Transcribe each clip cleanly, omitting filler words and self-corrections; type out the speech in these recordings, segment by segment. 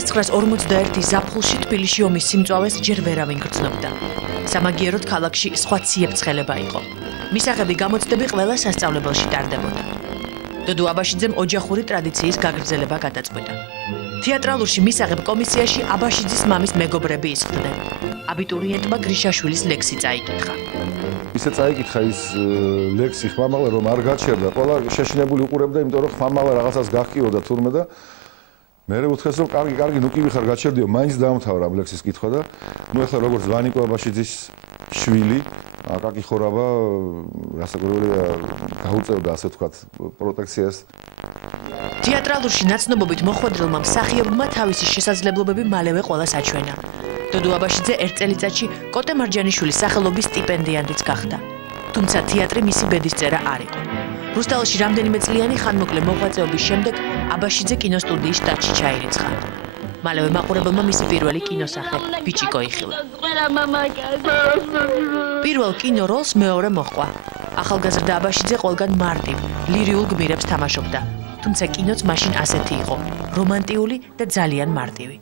1941 ზაფხულში თბილისში ომის სიმწვავეს ჯერ ვერავინ გრძნობდა. სამაგიეროდ ქალაქში სხვა ციებ-ცხელება იყო. მისაღები გამოცდები ყველა სასწავლებელში ტარდებოდა. დოდო აბაშიძემ ოჯახური ტრადიციის გაგრძელება გადაწყვიტა. თეატრალურში მისაღებ კომისიაში აბაშიძის მამის მეგობრები ისხდნენ. აბიტურიენტმა გრიშაშვილის ლექსი წაიკითხა. ისე წაიკითხა ის ლექსი ხმამაღლა რომ არ გაჩერდა, ყველა შეშინებული უყურებდა, იმიტომ რომ ხმამაღლა რაღაცას გახკიოდა თურმე და მე უთხრეს რომ კარგი, ნუ კი ვიხარ გაჩერდიო, მაინც დაამთავრა ამ ლექსის კითხვა და ნუ ახლა როგორც ვანიკო აბაშიძის შვილი, აკაკი ხორაბა, გასაკვირველია, გაუწევდა ასე ვთქვათ პროტექციას. თეატრალურში ნაცნობობით მოხვედრილმა მსახიობმა თავისი შესაძლებლობები მალევე ყველას აჩვენა. დოდო აბაშიძე ერთ წელიწადში კოტე მარჯანიშვილის სახელობის სტიპენდიანტიც გახდა. თუმცა თეატრი მისი ბედისწერა არ იყო. რუსთავში რამდენიმე წლიანი ხანმოკლე მოღვაწეობის შემდეგ აბაშიძე კინოსტუდიის შტატში ჩაირიცხა. მალევე მაყურებელმა მისი პირველი კინოსახე ბიჭიკო იხილა. პირველ კინო როლს მეორე მოჰყვა. ახალგაზრდა აბაშიძე ყველგან მარტივ, ლირიულ გმირებს თამაშობდა. თუმცა კინოც მაშინ ასეთი იყო, რომანტიული და ძალიან მარტივი.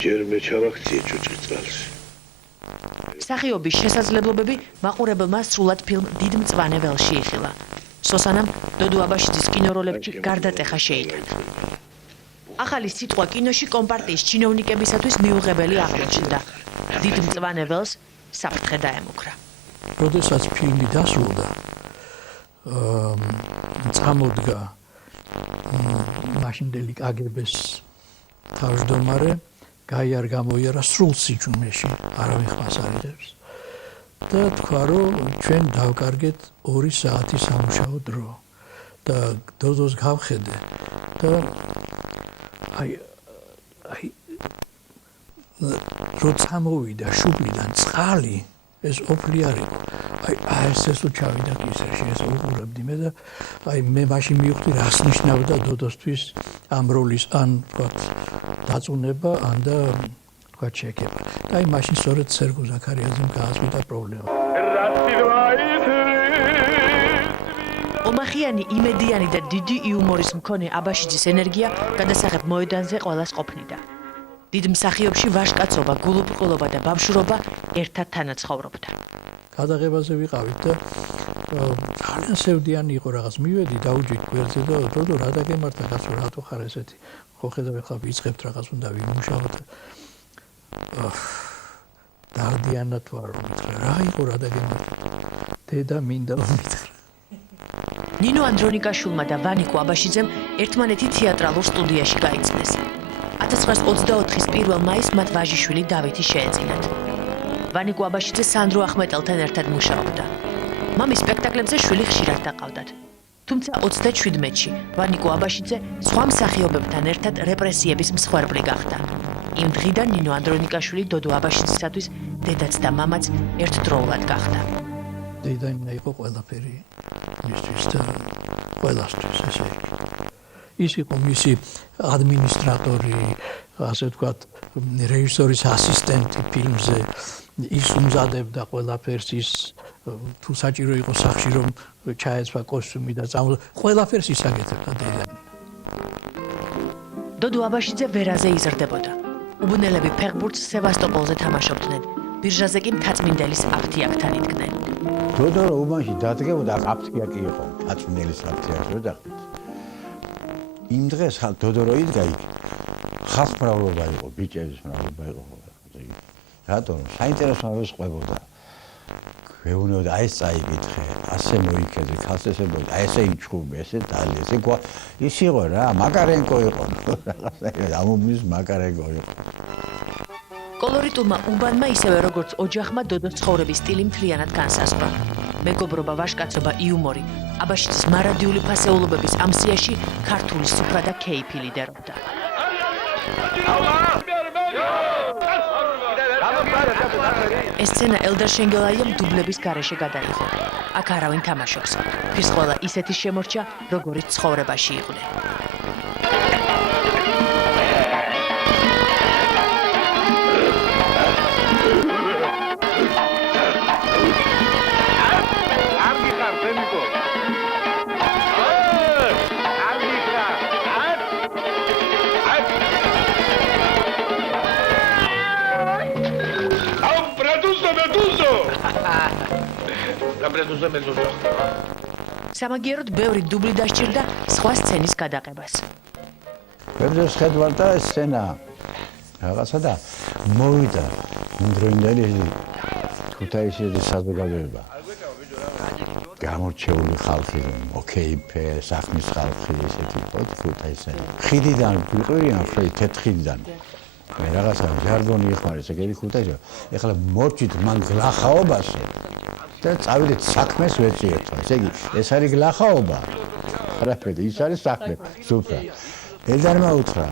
ჯერ მე ჩავაქციე ჭუჭის წყალში. მსახიობის შესაძლებლობები მაყურებელმა სრულად ფილმ დიდ მწვანე ველში იხილა. სოსანამ დოდო აბაშიძის კინოროლებში გარდატეხა შეიტანა. ახალი სიტყვა კინოში კომპარტიის ჩინოვნიკებისათვის მიუღებელი აღმოჩნდა. დიდ მწვანე ველს საფრთხე დაემუქრა. როდესაც ფილმი დასრულდა, წამოდგა მაშინდელი კგბ-ს თავმჯდომარე გაიარ გამოიარა სრულ სიჩუმეში, არავინ ხმას არ იღებს და თქვა რომ ჩვენ დავკარგეთ 2 საათი სამუშაო დრო და დოდოს გავხედე და აი რო წამოვიდა შუბლიდან წყალი ეს ოფლი არ იყო აი ეს უჩავიდა კისერში ეს უყურებდი მე და აი მე მაშინ მივხვდი რას ნიშნავდა დოდოსთვის ამ როლის ან ვთქვათ დაწუნება ან და ვთქვათ შეკება და აი მაშინ სწორედ სერგო ზაქარიაძემ გააზრდა პრობლემა ომახიანი, იმედიანი და დიდი იუმორის მქონე აბაშიძის ენერგია გადასაღებ მოედანზე ყველას ყოფნიდა. დიდ მსახიობში ვაჟკაცობა, გულუბრყვილობა და ბავშვობა ერთად თანაცხოვრობდა. გადაღებაზე ვიყავით და ძალიან სევდიანი იყო რაღაც მივედი დაუჯით გვერდზე და დოდო რა დაგემართა კაცო რატო ხარ ესეთი ხო ხედავ ახლა ვიწყებთ რაღაც უნდა ვიმუშაოთ დარდიანად ვარ რომ მითხრა რა იყო რა დაგემართა დედა მინდა რომ მითხრა ნინო ანდრონიკაშვილმა და ვანიკო აბაშიძემ ერთმანეთი თეატრალურ სტუდიაში გაიცნეს. 1924-ის 1 მაისს მათ ვაჟიშვილი დავითი შეეძინათ. ვანიკო აბაშიძე სანდრო ახმეტელთან ერთად მუშაობდა. მამის სპექტაკლებზე შვილი ხშირად დაყავდათ. თუმცა 37-ში ვანიკო აბაშიძე სხვა მსახიობებთან ერთად რეპრესიების მსხვერპლი გახდა. იმ დღიდან ნინო ანდრონიკაშვილი დოდო აბაშიძისათვის დედაც და მამაც ერთდროულად გახდა. დედაინა იყო ყველაფერი მისთვის და ყველასთვის ესე იგი. ის იყო მისი ადმინისტრატორი, ასე ვთქვათ, რეჟისორის ასისტენტი ფილმზე. ის უმზადებდა ყველაფერს, ის თუ საჭირო იყო სახში რომ ჩაეცვა კოსტუმი და წამოდგა, ყველაფერს ის აკეთებდა დედაინა. დოდო აბაშიძე ვერაზე იზრდებოდა. უბნელები ფეხბურთს სევასტოპოლზე თამაშობდნენ. ბირჟაზე კი მთაწმინდელის აფთიაქთან იდგნენ. დოდო რომ უბანში დადგებოდა აფთიაკი იყო, მთაწმინდელის აფთიაკი და იმ დღეს დოდო რომ იდგა იქ ხალხმრავლობა იყო, ბიჭების მრავლობა იყო. რატომ? საინტერესო არის ყვებოდა. გვეუბნებოდა აი ეს წაიკითხე, ასე მოიქედე, ხალხს ესე მოიქედე, აი ესე იჩხუბე, ესე დალი, ესე გვა. ის იყო რა, მაკარენკო იყო. რაღაცა ამომის მაკარენკო იყო. კოლორიტულმა უბანმა ისევე როგორც ოჯახმა დოდოს ცხოვრების სტილი მთლიანად განსაზღვრა. მეგობრობა, ვაჟკაცობა, იუმორი, აბაშიძის მარადიული ფასეულობების ამ სიაში ქართული სუფრა და კეიფი ლიდერობდა. ეს სცენა ელდარ შენგელაიამ დუბლების გარეშე გადაიღო. აქ არავინ თამაშობს. ფირს ყველა ისეთი შემორჩა, როგორიც ცხოვრებაში იყვნენ. გაბრედოზე მეზობი ახლა. სამაგიეროდ ბევრი დუბლი დასჭირდა სხვა სცენის გადაღებას. ვერძეს ხედავ და სცენა რაღაცა და მოვიდა იმდროინდელი ქუთაისის საზოგადოება. გამორჩეული ხალხი, ოკეიფე, საქმის ხალხი ესეთი იყო ქუთაისში. ხიდიდან ვიყვრიან ხელი თეთრიდან. მე რაღაცა ჟარგონი იხმარეს ეგეთი ქუთაისში. ეხლა მორჩით მან გლახაობაზე და წავიდეთ საქმეს ვეწიეთ. ესე იგი, ეს არის გლახაობა. არაფერი, ის არის საქმე, სუფრა. ელდარმა უთხრა,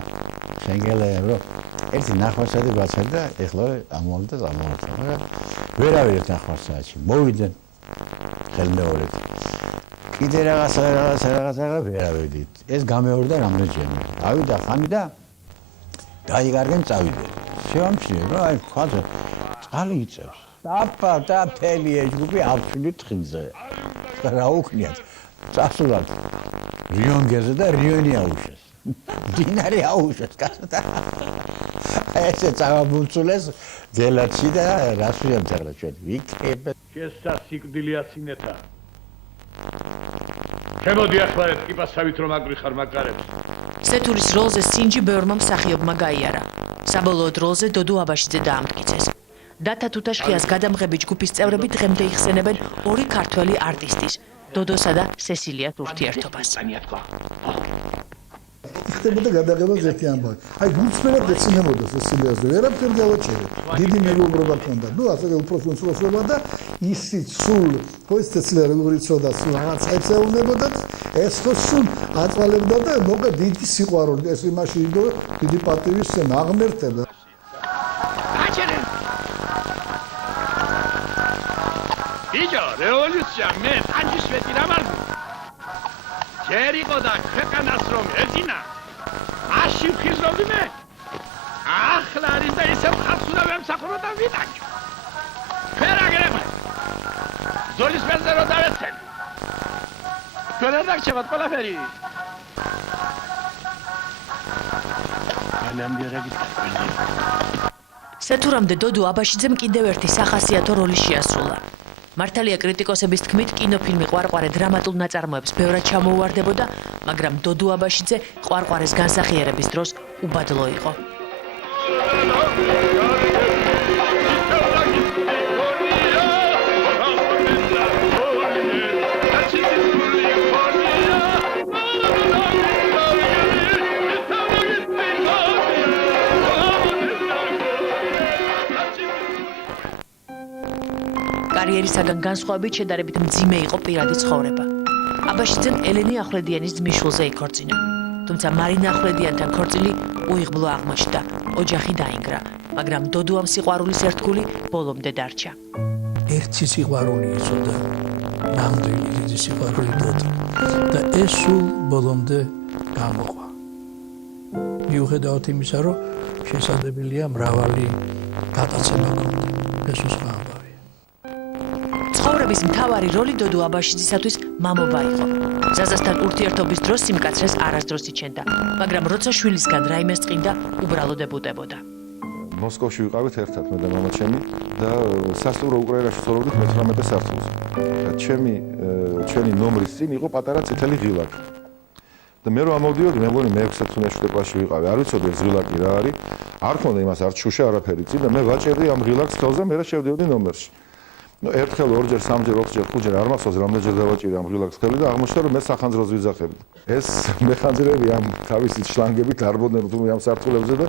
შენგელეო, რომ ერთი ნახევარსაათი გვაცხადდა, ეხლა ამოვიდა. ვერავინ ნახევარსაათში მოვიდნენ. ხელმეორედ. კიდე რაღაცა ვერავედით. ეს გამეორდა რამდენჯერმე. ავიდა ხანი და დაიგარგენ წავიდე. შევამჩნიე, რომ აი ხაზა წყალი იწევს. დაფა და ფელი ეჯგუფი ავჩვილი თხილზე. რა უქნიათ? წასულათ. რიონგეზე და რიონი აუშეს. დინარი აუშეს კაცთა. ესე წავაბულწულეს გელაჩი და რას ვიამწერა ჩვენ ვიქებ შესასიკვდილია სინეთა. შემოდი ახლა კიპასავით რომ აგვიხარ მაგარებს. სეთურის როლზე სინჯი ბევრმა მსახიობმა გაიარა. საბოლოოდ როლზე დოდო აბაშიძე დაამტკიცეს. დათა თუთაშხიას გადამღები ჯგუფის წევრები დღემდე იხსენებენ ორი ქართველი არტისტის, დოდოსა და სესილიას ურთიერთობას. ხდებოდა გადაღებას ერთი ამბავი. აი გულწრფელად ეცინებოდა სესილიაზე, ვერაფერ გავაჩერე. დიდი მეგობრობა ჰქონდა. ნუ ასე უფრო სულსროლობა და ისიც სულ ხო ეს სესილია როგორ იცოდა სულ რაღაც ეცეუნებოდა ეს ხო სულ აწვალებდა და მოკლედ დიდი სიყვარული ეს იმაში იყო დიდი პატივის სცენა აღმერთება. აჩერე. ბიჭო, რევოლუცია მე ანჯისვეტი რა მარგო. ჯერიყო და ქვეყანას რომ ეძინა აში ვხიზნობდი მე. ახლა არის და ისევ ხალხს უნდა ვემსახურო და ვიტანჯო. ფერაგრება. ზოლის ფერზე რო დავეცენ. თქვენ არ დაგჭებათ ყველაფერი. სეთურამდე დოდო აბაშიძემ კიდევ ერთი სახასიათო როლი შეასრულა. მართალია კრიტიკოსების თქმით კინოფილმი ყვარყვარე დრამატულ ნაწარმოებს ბევრად ჩამოუვარდებოდა, მაგრამ დოდო აბაშიძე ყვარყვარეს განსახიერების დროს უბადლო იყო. კარიერისაგან განსხვავებით შედარებით მძიმე იყო პირადი ცხოვრება. აბაშიძემ ელენე ახვლედიანის ძმისშვილზე იქორწინა. თუმცა მარინა ახვლედიანთან ქორწილი უიღბლო აღმოჩნდა. ოჯახი დაინგრა, მაგრამ დოდოამ სიყვარულის ერთგული ბოლომდე დარჩა. ერთი სიყვარული იცოდა, ნამდვილი დიდი სიყვარული დოდო. და ეს სულ ბოლომდე გამოყვა. მიუხედავად იმისა, რომ შესაძლებელია მრავალი გადაცემა ეს სხვა ამბავია. ცხოვრების მთავარი როლი დოდო აბაშიძისათვის მამობა იყო. ზაზასთან ურთიერთობის დროს სიმკაცრეს არასდროს იჩენდა, მაგრამ როცა შვილისგან რაიმეს წინდა, უბრალოდ დებუდებოდა. მოსკოვში ვიყავით ერთად მე და მამა ჩემი და სასტუმრო უკრაინაში ცხოვრობდით 18 სართულზე. ჩემი ნომრის წინ იყო პატარა წითელი ღილაკი. და მე რომ ამოვდიოდი, მე მგონი მე 6 თუ 7 კლასში ვიყავი, არ ვიცოდი ეს ღილაკი რა არის. არ ქონდა იმას არც შუშა არაფერი წინ და მე ვაჭერდი ამ ღილაკს ხელზე, მე რა შევდიოდი ნომერში. ნუ ერთხელ, ორჯერ, სამჯერ, ოთხჯერ, ხუთჯერ არ მახსოვს რამდენჯერ დავაჭირე ამ ღილაკს ხელი და აღმოჩნდა რომ მე სახანძროს ვიძახებდი. ეს მეხანძრები ამ თავისი შლანგებით არბოდნენ თუ ამ სართულებზე და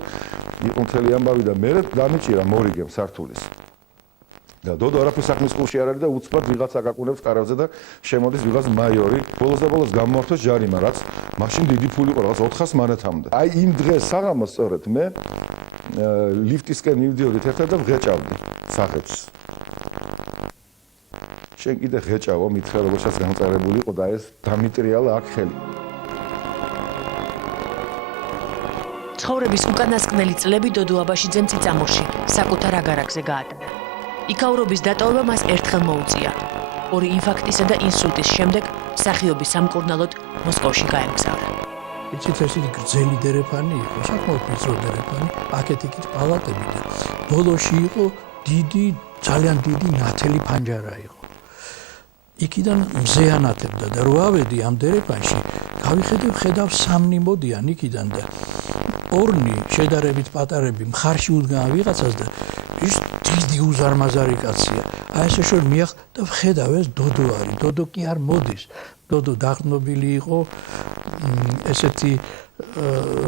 იყო მთელი ამბავი და მე დამიჭირა მორიგემ სართულის. და დოდო არაფერს საქმის კულში არ არის და უცბად ვიღაცა აკაკუნებს კარავზე და შემოდის ვიღაც მაიორი. ბოლოს და ბოლოს გამომართვეს ჯარიმა, რაც მაშინ დიდი ფული იყო, რაღაც 400 მანეთამდე. აი იმ დღეს საღამოს სწორედ მე ლიფტისკენ მივდიოდით ერთად და ვღეჭავდი სახეთს. შენ კიდე ღეჭავო, მითხრა როგორცაც გამწერებული იყო და ეს დამიტრიალა აქ ხელი. ცხოვრების უკანასკნელი წლები დოდო აბაშიძემ წიწამურში, საკუთარ აგარაკზე გაატარა. იქაურობის დატოვება მას ერთხელ მოუწია. ორი ინფარქტისა და ინსულტის შემდეგ მსახიობი სამკურნალოდ მოსკოვში გაემგზავრა. იცით ეს იგი გრძელი დერეფანი იყო, საკმაოდ ვიწრო დერეფანი, აქეთ-იქით პალატები და ბოლოში იყო ძალიან დიდი ნათელი ფანჯარა იყო. იქიდან მზეანათებდა და რო ავედი ამ დერეფანში, ხედავ სამნი მოდიან იქიდან და ორნი შედარებით პატარები მხარში უდგან ვიღაცას და ის დიდი უზარმაზარი კაცია. აი ესე შორ მიახ და ვხედავ ეს დოდო არის. დოდო კი არ მოდის. დოდო დაღნობილი იყო ესეთი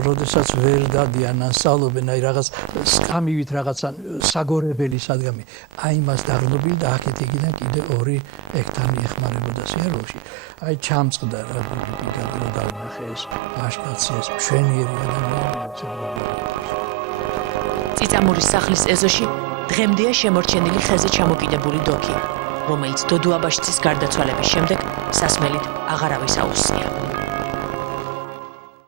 როდესაც ვერ დადიან ან სწავლობენ აი რაღაც სკამივით რაღაცა საგორებელი სადგამი. აი მას დაღნობილი და აქეთ იქიდან კიდე 2 ექთანი ეხმარებოდა სიარულში. აი ჩამწყდა რა დიდი გადავნახე ეს აშკაცი ეს მშვენიერი ადამიანი. წიწამურის სახლის ეზოში დღემდეა შემორჩენილი ხეზე ჩამოკიდებული დოქი, რომელიც დოდო აბაშიძის გარდაცვალების შემდეგ სასმელით აღარავის აუზსია.